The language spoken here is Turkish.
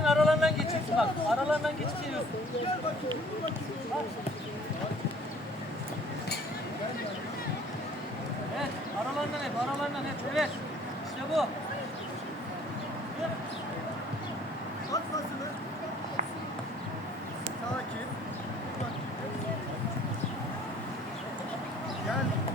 Herkesin aralarından geçiyorsun bak. Aralarından geçip geliyorsun. Gel bakayım. Bak. Evet. Aralarından hep. Aralarından hep. Evet. İşte bu. Bak basını. Sakin. Gel.